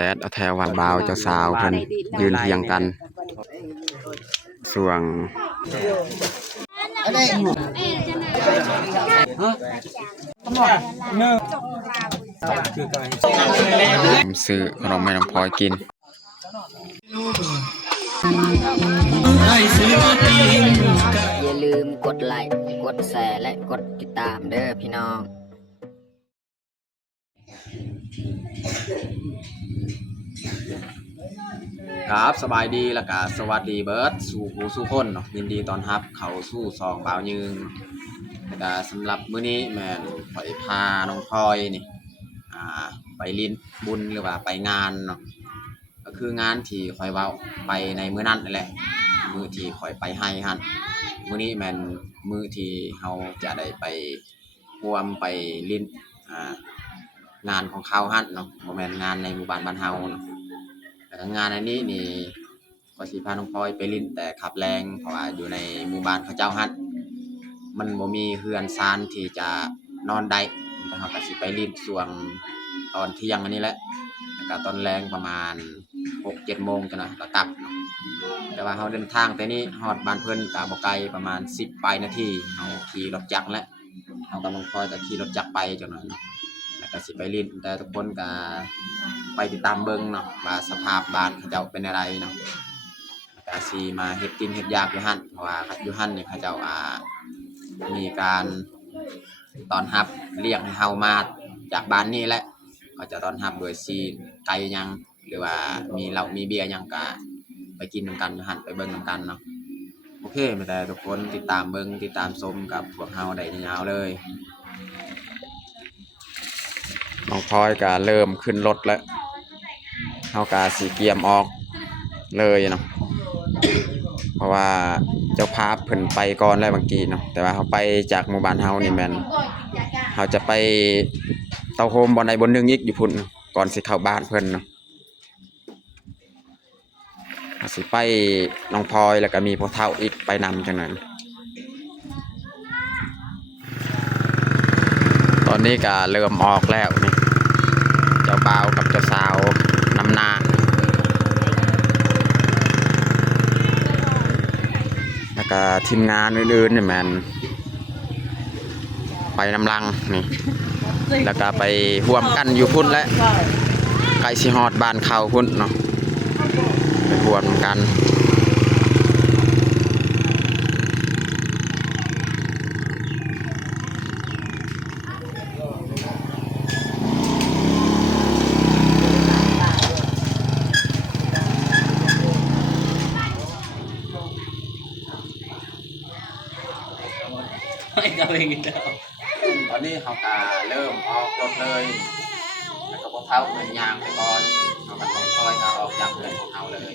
ดดเอาแถวว่าบ่าวเจ้าสาวเพิ่นยืนเทียงกันส่วงผมซื้อขนมให้น้องพลอยกินอย่าลืมกดไลค์กดแชร์และกดติดตามเด้อพี่น้องครับสบายดีแล้วก็สวัสดีเบิร์ดสู่ผู้สู่คนเนาะยินดีตอนรับเขาสู่ซองบ่าวยืงแล้วก็สำหรับมื้อนี้แม่นขอยพาน้องพลอยนี่ไปลิ้นบุญหรือว่าไปงานเนาะก็คืองานที่ข่อยเว้าไปในมื้อนั้นนั่นแหละมื้อที่ข่อยไปให้หั่นมื้อนี้แม่นมื้อที่เฮาจะได้ไปร่วมไปลิ้นงานของเขาหั่นเนาะบ่แม่นงานในหมู่บ้านบ้านเฮาเนาะแต่งานอันนี้นี่ก็สิพาน้องพลอยไปลิ้นแต่ขับแรงเพราะว่าอยู่ในหมู่บ้านเขาเจ้าหั่นมันบ่มีเรือนซานที่จะนอนได้แต่เฮาก็สิไปลิ้นช่วงตอนเที่ยงอันนี้แหละแล้วก็ตอนแรงประมาณ 6-7 โมงจังนะก็กลับเนาะแต่ว่าเฮาเดินทางแต่นี้ฮอดบ้านเพิ่นก็บ่ไกลประมาณ10 ปลายนาทีเฮาขี่รถจักรแล้วเฮากับน้องพลอยก็ขี่รถจักรไปจังหน่อยเนาะแล้วก็สิไปลิ้นแต่ทุกคนก็ไปติดตามเบิ่งเนาะว่าสภาพบ้านเขาเจ้าเป็นอะไรเนาะก็สิมาเฮ็ดกินเฮ็ดยากอยู่หั่นเพราะว่าอยู่หั่นนี่เขาเจ้ามีการต้อนรับเรียกให้เฮามาจากบ้านนี้แหละก็จะต้อนรับโดยสิไก่หยังหรือว่ามีเหล้ามีเบียร์หยังก็ไปกินนำกันอยู่หั่นไปเบิ่งนำกันเนาะโอเคมีแต่ทุกคนติดตามเบิ่งติดตามชมกับพวกเฮาได้ยาวๆเลยน้องพลอยก็เริ่มขึ้นรถแล้วเฮาก็สิเกียมออกเลยเนาะเพราะว่าเจ้าภาพเพิ่นไปก่อนแล้วบางทีเนาะแต่ว่าเฮาไปจากหมู่บ้านเฮานี่แม่นเฮาจะไปเตาโฮมบ่อนใดบ่อนหนึงอีกอยู่พุ่นก่อนสิเข้าบ้านเพิ่นเนาะสิไปน้องพลอยแล้วก็มีพ่อเฒ่าอีกไปนำจังนั้นตอนนี้ก็เริ่มออกแล้วนี่เจ้าบ่าวกับเจ้าสาวนำหน้าแล้วก็ทีมงานอื่นๆนี่แม่นไปนำลังนี่แล้วก็ไปร่วมกันอยู่พุ่นและไกลสิฮอดบ้านเขาพุ่นเนาะไปร่วมกันตอนนี้เขาก็เริ่มออกรถเลยแล้วก็พวกเท้าเดินยางไปก่อนเขาก็ต้องค่อยๆออกจากเรือนของเขาเลย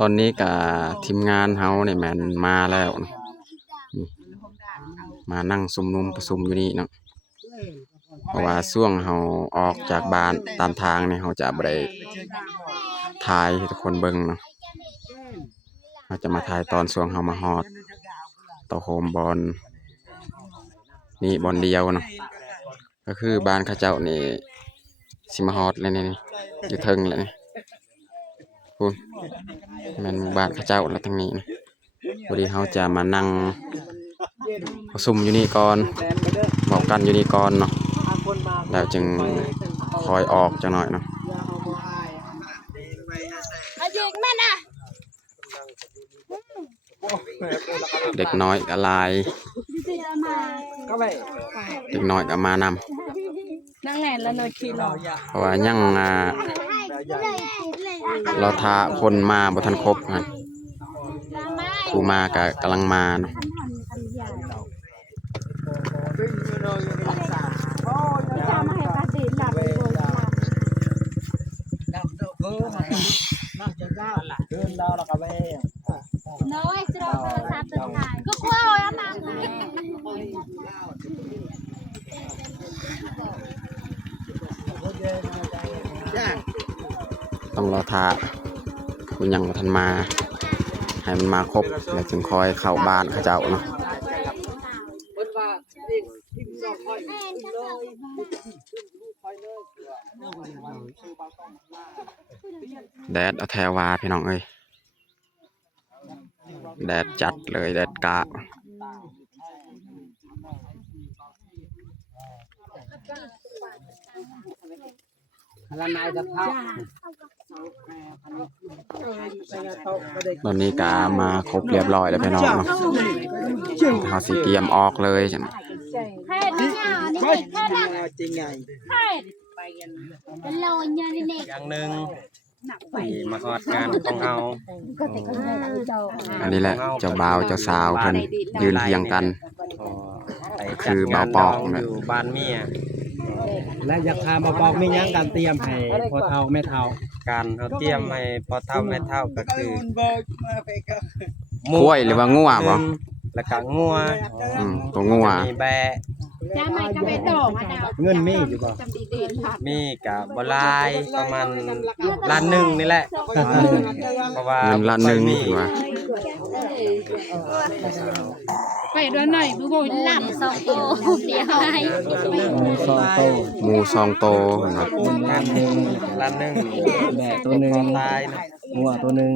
ตอนนี้กับทีมงานเฮาเนี่ยแม่นมาแล้วนะมานั่งซุ่มนุมประชุมอยู่นี่เนาะเพราะว่าช่วงเฮาออกจากบ้านตามทางเนี่ยเฮาจะบ่ได้ถ่ายให้ทุกคนเบิ่งเนาะเฮาจะมาถ่ายตอนช่วงเฮามาฮอดเตาโฮมบอลนี่บอลเดียวเนาะก็คือบ้านเขาเจ้านี่สิมาฮอดเลยนี่อยู่เทิงเลยนี่คุณแม่นบ้านเขาเจ้าแล้วทางนี้นะพอดีเขาจะมานั่งประชุมอยู่นี่ก่อนบอกกันอยู่นี่ก่อนเนาะแล้วจึงคอยออกจังหน่อยเนาะเด็กน้อยก็ลายเด็กน้อยก็มานำนั่งแหน่แล้วนอนขี้เพราะว่ายังเราท้าคนมาบ่ทันครบฮะครูมาก็กำลังมาเนาะน้อยจะรอโทรศัพท์จะถ่ายก็กลัวแล้วมั้ง ต้องรอท่าผู้ยังบ่ทันมาให้มันมาครบแล้วจึงค่อยเข้าบ้านเขาเจ้าเนาะแดดเอาแทวาพี่น้องเอ้ยแดดจัดเลยแดดกะ ตอนนี้กามาครบเรียบร้อยแล้วพี่น้องเนาะเขาสีเกียมออกเลยจัง อย่างหนึ่งที่มาฮอดงานของเรา อันนี้แหละเจ้าบ่าวเจ้าสาวเพิ่นยืนเทียงกัน คือบ่าวปอก อ นะ ยู่บ้านเมีย และอยากถามมาบอกมีหยังการเตรียมให้พ่อเฒ่าแม่เฒ่า การเขาเตรียมให้พ่อเฒ่าแม่เฒ่าก็คือ กล้วยหรือว่างัวบ่ แล้วก็งัว ตัวงัว มีแบะ เงินมีอยู่บ่ มีกับบ่หลายประมาณล้านหนึ่งนี่แหละเพราะว่า เงินล้านหนึ่งถือว่า ไปด้วยหน่อยบุโกยหลับสองโตเดี๋ยวให้ ซองโต หมูซองโตเห็นบ่ ล้านหนึ่ง แบะตัวหนึง ตายนะ งัวตัวหนึง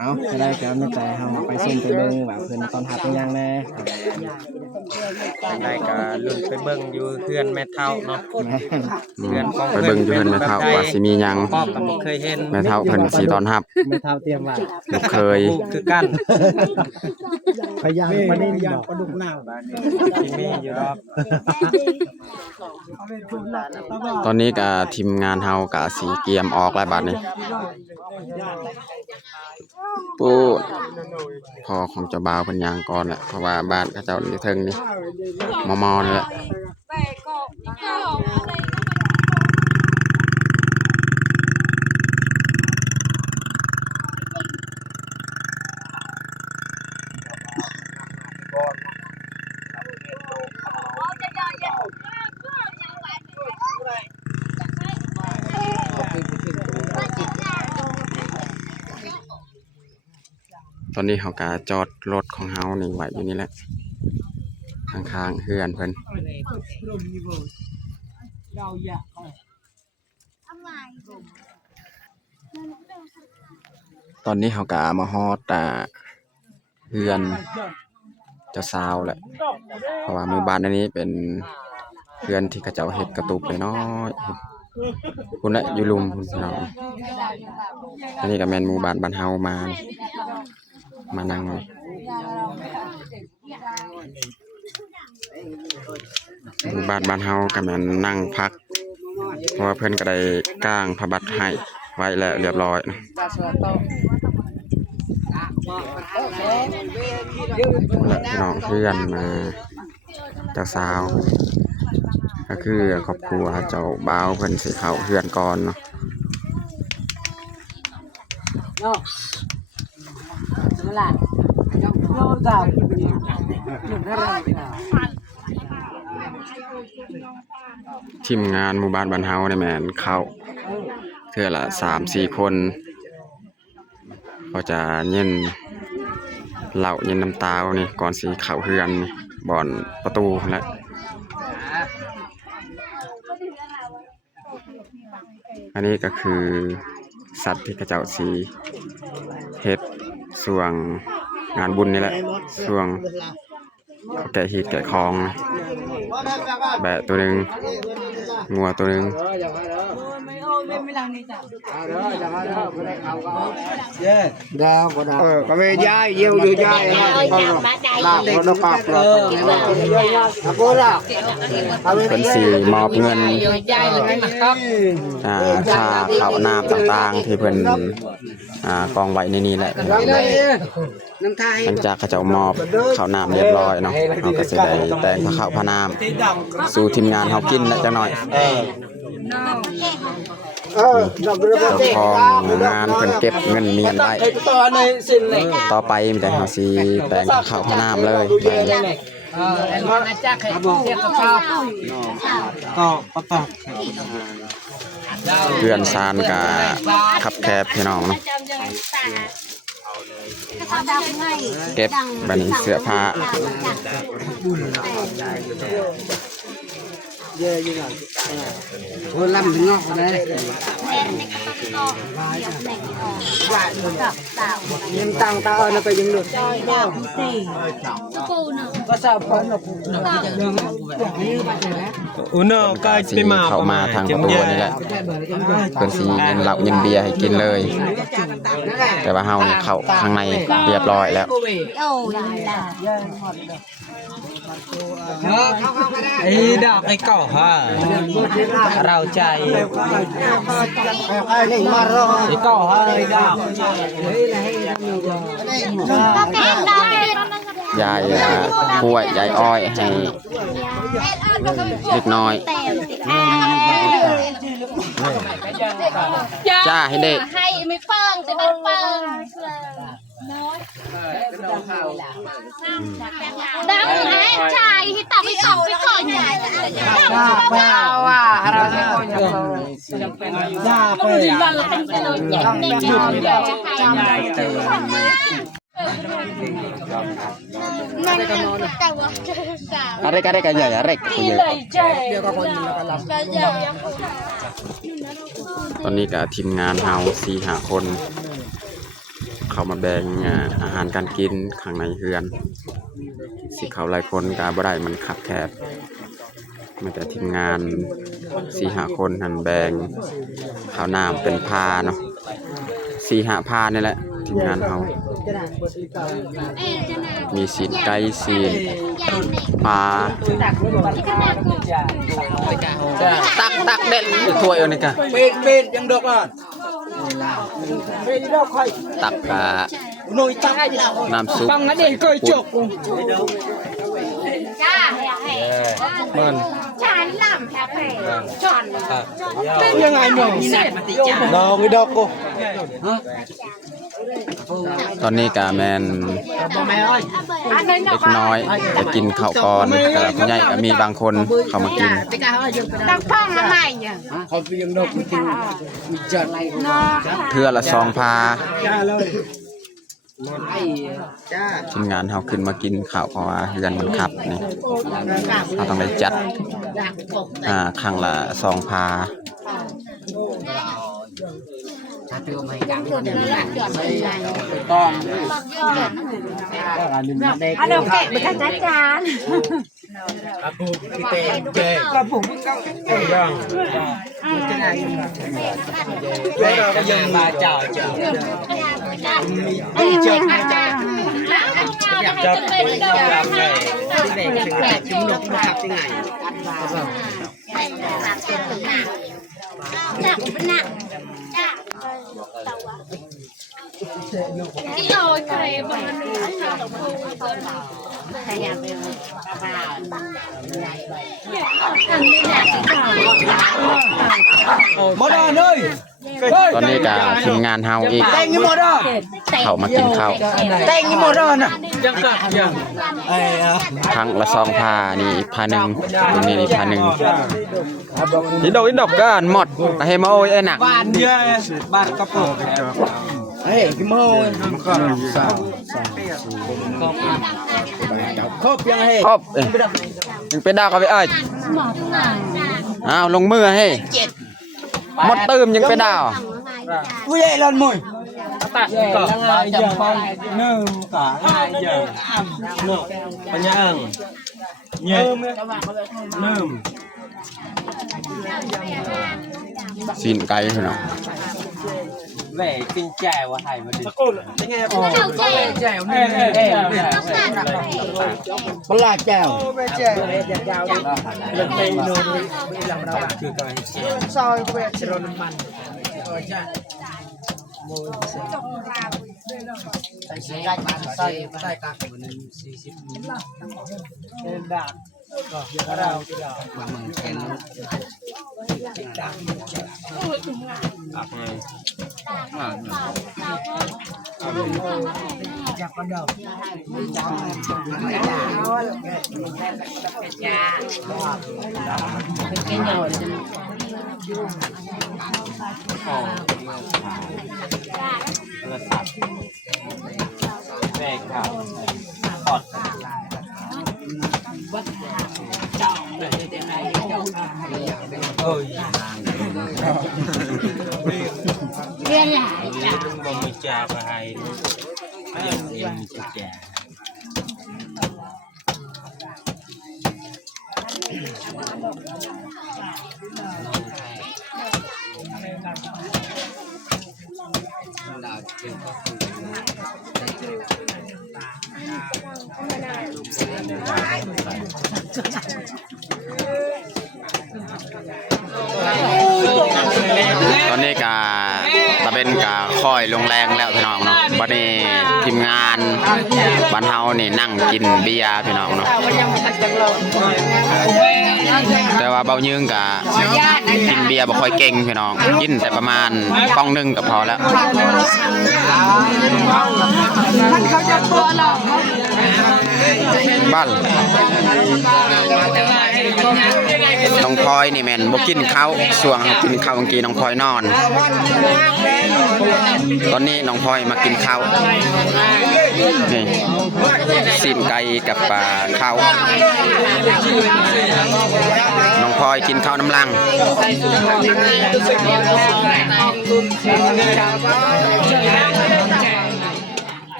เอาจะได้กันในใจเฮาไปซุ่มไปเบิ่งว่าเพิ่นตอนทับเป็นหยังแน่ ได้ก็ลุ้นไปเบิ่งอยู่เพื่อนแม่เฒ่าเนาะ เพื่อนของ ไปเบิ่งอยู่เพิ่นแม่เฒ่าว่าสิมีหยัง พ่อก็บ่เคยเห็น แม่เฒ่าเพิ่นสิต้อนรับ แม่เฒ่าเตรียมไว้ ลูกเคย ลูกคือกัน พยางปลานิ่มบ่ปลาดุกหน้า ที่มีอยู่รอบ ตอนนี้ก็ทีมงานเฮาก็สีเกียมออกแล้วบัดนี้ปูดพ่อของเจ้าบ่าวเพิ่นย่างก่อนแหละเพราะว่าบ้านเขาเจ้าอยู่เทิงนี่มอนี่แหละตอนนี้เขาก็จอดรถของเฮานี่ไว้อยู่นี่แหละข้างๆเฮือนเพิ่นตอนนี้เขาก็มาฮอดเฮือนเจ้าสาวแหละเพราะว่าหมู่บ้านอันนี้เป็นเฮือนที่เขาเจ้าเฮ็ดกระตุบเลยน้อยพุ่นน่ะอยู่ลุมพุ่นพี่น้องอันนี้ก็แม่นหมู่บ้านบ้านเฮามานั่งหมู่บ้านเฮาก็แม่นนั่งพักเพราะว่าเพิ่นก็ได้ก้างผ้าบัดให้ไว้แล้วเรียบร้อยนะและพี่น้องเพื่อนมาเจ้าสาวก็คือครอบครัวเจ้าบ่าวเพิ่นสิเข้าเฮือนก่อนเนาะทีมงานหมู่บ้านบ้านเฮาเนี่ยแม่นเข้าเทื่อละ 3-4 คนก็จะเย็นเหล้าเย็นน้ำตาลนี่ก่อนสิเข้าเฮือนนี่บ่อนประตูและอันนี้ก็คือสัตว์ที่เขาเจ้าสิเฮ็ดช่วงงานบุญนี่แหละช่วงเขาแกะฮีดแกะคองแบะตัวหนึงงัวตัวหนึง ก็ไม่ย้ายเยี่ยวอยู่ย้ายลากคนละปากเลยเป็นสีมอบเงินค่าข้าวน้ำต่างๆที่เพิ่นกองไว้ในนี้แหละหลังจากเขาเจ้ามอบข้าวน้ำเรียบร้อยเนาะเราก็สิได้แต่งข้าวผ้าน้ำสู่ทีมงานเฮากินแล้วจักหน่อยเจ้าของงานเพิ่นเก็บเงินเมียนไว้ต่อไปมีแต่เฮาสิแต่งข้าวผ้าน้ำเลย ก็ปะ เพื่อนซานกะขับแคบพี่น้องเนาะเก็บบัดนี้เสื้อผ้า คนลำถึงงอกเลยยังตังตาเออนะไปยังหลุดก็สาวพันนะอุโนก็ สิ ไปมา เข้ามาทางประตูนี่แหละเพิ่นสิเงินเหล้าเงินเบียร์ให้กินเลย แต่ว่าเฮานี่เข้าข้างในเรียบร้อยแล้ว ไอ้ดอกไอ้เก่าฮะเราใจ ไอ้นี่มารอ ไอ้เก่าฮะไอ้ดอก ยายกล้วยยายอ้อยให้เล็กน้อยจ้าให้เด็ก ให้ไม่เฟิงจะมันเฟิงดังไอ้ชายที่ตับไปสองไปก่อนใหญ่ ว่าเราจะโกนยังย่าไป วันละเป็นกิโลใหญ่ในจอมใหญ่นั่นก็แต่ว่า อะไรกันใหญ่อะไรตอนนี้กับทีมงานเฮา4-5 คนเข้ามาแบ่งอาหารการกินข้างในเฮือนสิเขาหลายคนก็บ่ได้มันคับแคบมีแต่ทีมงาน 4-5 คนหันแบ่งข้าวน้ำเป็นพาเนาะ4-5 พานี่แหละทีมงานเฮามีสีนไก่สีนปลาตักเด็ดถ้วยเอานี่กะ เป็นยังดอกอ่ะเป็นดอกใคร ตักหน่อยตัง น้ำซุป ตังนั่นเองก็จบ จ้า มัน ฉันล่ำแค่เพลจอน ยังไงหน่อยดอกดอกกู ตอนนี้กะแมน อันนั้น เด็กน้อยจะกินข้าวก่อนแต่ผู้ใหญ่ก็มีบางคนเข้ามากิน ดังพ่องมาใหม่เนี่ย เขาเป็นยังดอกจริงมีจัด เพื่อละ2 พา จ้าเลยจ้า ทีมงานเฮาขึ้นมากินข้าวเพราะว่าเฮือนมันขับนี่เราต้องได้จัดครั้งละ2 พา ต้อง อันเดียวแกะไปกันจ้าจาน กระปุกยังก็ยังมาเจ้าเจ้า เจ็บจ้าจะเป็นดอกจุ่มลงมาที่ไหนจ้าเป็นหนักจ้าที่โอ้ยใครบ้านนู้นเราต้องพูดกันพยายามเป็นบ้ากันไม่อยากกินข้าว มาได้เลย ตอนนี้ก็ทีมงานเฮาอีก แต่งยี่หมดอ่ะ เข้ามากินข้าว แต่งยี่หมดอ่ะนะ ยังกะยัง ครั้งละ2 พานี่พาหนึ่งตรงนี้นี่พาหนึ่งอีดอกก็หมดให้มาโอ้ยไอ้หนัก บ้านเยอะบ้านกระปุก เฮ้ยกี่โมงครบยังเฮ้ย ครบยังเป็นดาวก็ไปเอ้ยอ้าวลงมือให้หมดตื่มยังเป็นดาว ผู้ใหญ่ร้อนมวย ตัดก็ยังฟังนึ่งกะยังเนาะปัญญาอังเงี้ยนึ่ม ซีนไก่เนาะ แหวกินแจ่วไทยมาดิตะกุลยังไงอ๋อแจ่วนี่ ปลาแก้ว คือการ ซอยเวชรน้ำมันใส่เสื้อใส่กากมัน40เป็นดาบก็เรามันเป็นดาบจากคนเดียวจ้า โทรศัพท์แม่ครับถอดเอ้ย เรียนหลายจ้ะ บ่มีจ่าไปให้ยังมีจ่า ตอนนี้กาตะเป็นกาค่อยลงแรงแล้วพี่น้องเนาะบัดนี้ทีมงานบ้านเฮานี่นั่งกินเบียร์พี่น้องเนาะแต่ว่าเบายืงกะกินเบียร์บ่ค่อยเก่งพี่น้องกินแต่ประมาณป้องหนึงก็พอแล้วบ้านน้องพลอยนี่แม่นบ่กินข้าวช่วงกินข้าวเมื่อกี้น้องพลอยนอน ตอนนี้น้องพลอยมากินข้าวนี่สิ้นไก่กับข้าวน้องพลอยกินข้าวน้ำลัง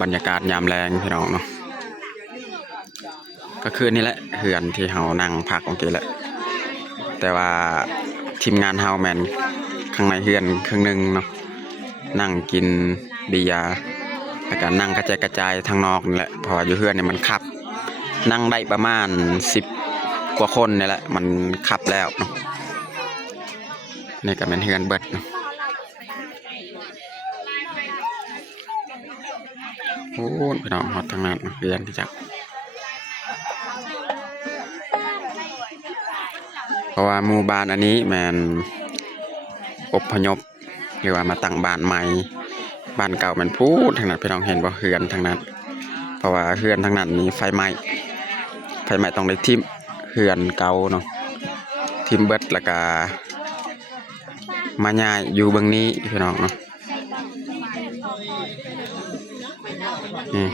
บรรยากาศยามแรงพี่น้องเนาะก็คือนี่แหละเฮือนที่เฮานั่งพักเมื่อกี้แหละแต่ว่าทีมงานเฮาแมนข้างในเฮือนครึ่งนึงเนาะนั่งกินเบียร์แล้วก็นั่งกระจายทางนอกนี่แหละเพราะว่าอยู่เฮือนเนี่ยมันขับนั่งได้ประมาณ10 กว่าคนนี่แหละมันขับแล้วเนาะนี่ก็เป็นเฮือนเบิดเนาะโอ้พี่น้องฮอดทางนั้นเฮือนที่จักเพราะว่าหมู่บ้านอันนี้แมนอพยพหรือว่ามาตั้งบ้านใหม่บ้านเก่ามันพูดทางนั้นพี่น้องเห็นว่าเฮือนทางนั้นเพราะว่าเฮือนทางนั้นมีไฟไหม้ต้องได้ทิ่มเฮือนเก่าเนาะทิ่มเบิดแล้วก็มาย้ายอยู่เบื้องนี้พี่น้องเนาะนี่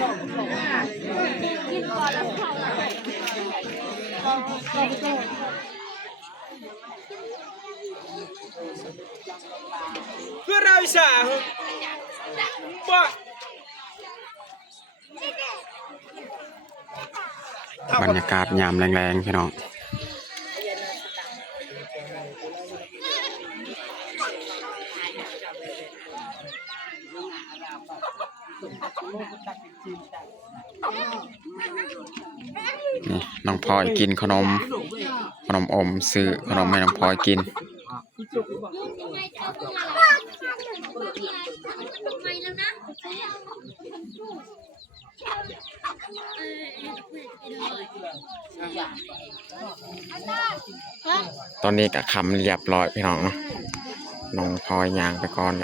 เพื่อเราสาบ่บรรยากาศยามแรงๆพี่น้องนี่น้องพลอยกินขนมอมซื้อขนมให้น้องพลอยกินตอนนี้ก็คำเรียบร้อยพี่น้องเนาะน้องพลอยย่างไปก่อน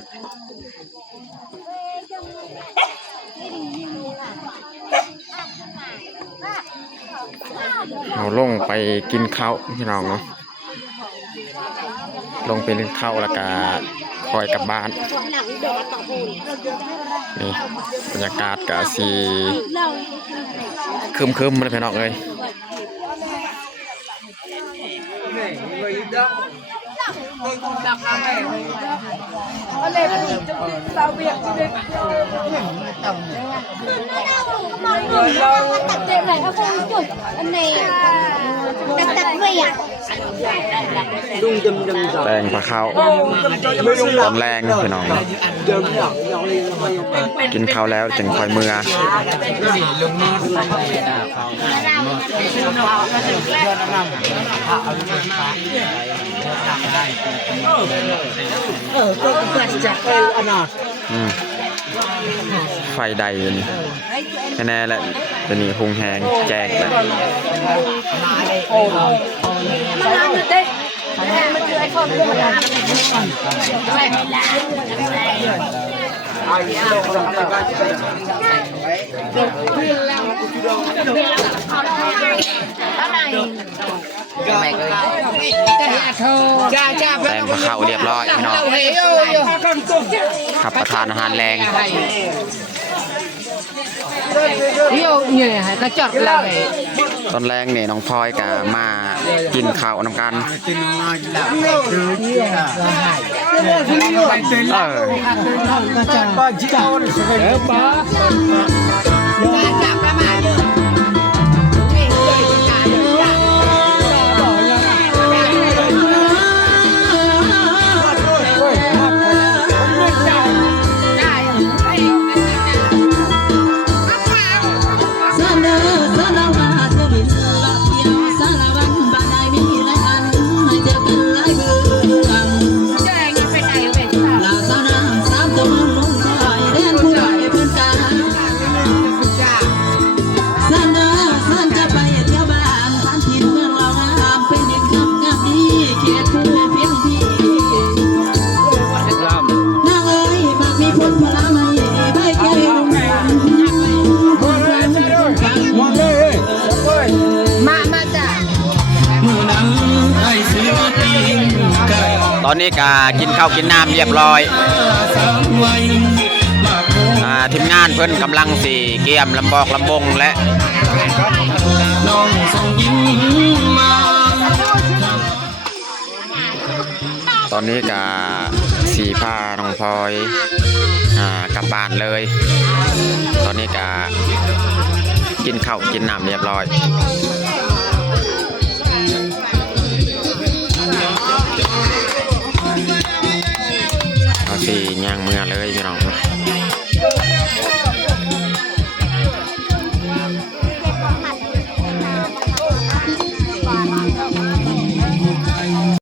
เราลงไปกินข้าวพี่น้องเนาะลงไปกินข้าวแล้วก็คอยกลับบ้านนี่บรรยากาศก็สีคึมๆเลยพี่น้องเลยแรงปลาข้าวตอนแรงพี่น้องกินข้าวแล้วจึงคอยเมื่อไฟใดนี่แน่ๆแหละจะมีพุงแหงแจกแหละ แต่งกับข้าวเรียบร้อยพี่น้องครับประทานอาหารแรง ตอนแรกเนี่ยน้องพลอยกับมากินข้าวนำกันตอนนี้ก็กินข้าวกินน้ำเรียบร้อยทีมงานเพิ่นกำลังสีเกียมลำบอกลำบงและตอนนี้ก็สีผ้าน้องพลอยกลับบ้านเลย ตอนนี้ก็กินข้าวกินน้ำเรียบร้อยเอาสิย่างเมื่อเลยพี่น้อง